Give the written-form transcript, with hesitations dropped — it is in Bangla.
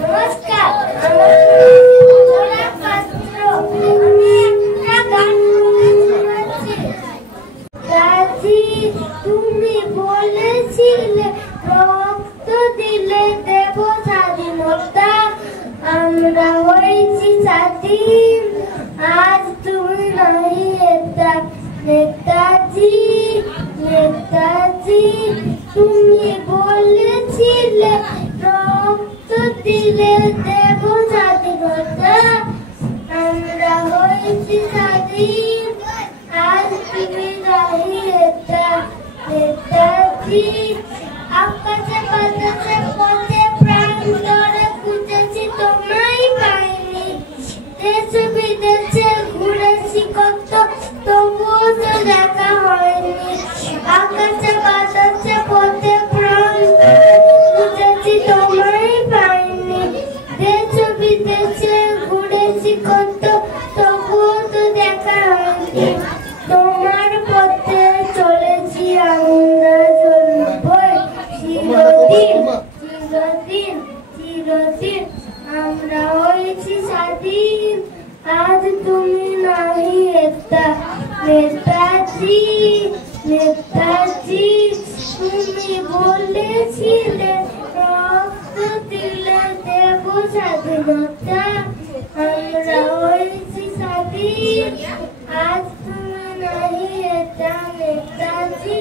নমস্কার, তুমি বলেছিলে রক্ত দিলে দেব স্বাধীনতা, আমরা হয়েছি স্বাধীন, আজ তুমি নাই এটা। নেতাজি, নেতাজি তুমি বলেছিলে রক্ত দিলে দেব স্বাধীনতা, আমরা হয়েছি স্বাধীন, আজ তুমি নাই এটা। নেতাজি আকাশে বাতাসে পথে প্রাণ ধরে খুঁজেছি তোমায় পাইনি, দেশে বিদেশে ঘুরেছি কত তবুও তো দেখা হয়নি। আকাশে বাতাসে পথে প্রাণ ধরে খুঁজেছি তোমায় পাইনি, দেশে বিদেশে ঘুরেছি কত তবুও তো দেখা হয়নি। তোমার পথে চলেছি আমরা চলবই চিরদিন, চিরদিন, চিরদিন, আমরা হয়েছি স্বাধীন, আজ তুমি নাহি এটা। নেতাজি, নেতাজি তুমি বলেছিলে রক্ত দিলে দেব স্বাধীনতা, আমরা হয়েছি স্বাধীন, আজ তুমি নাহি এটা। নেতাজি।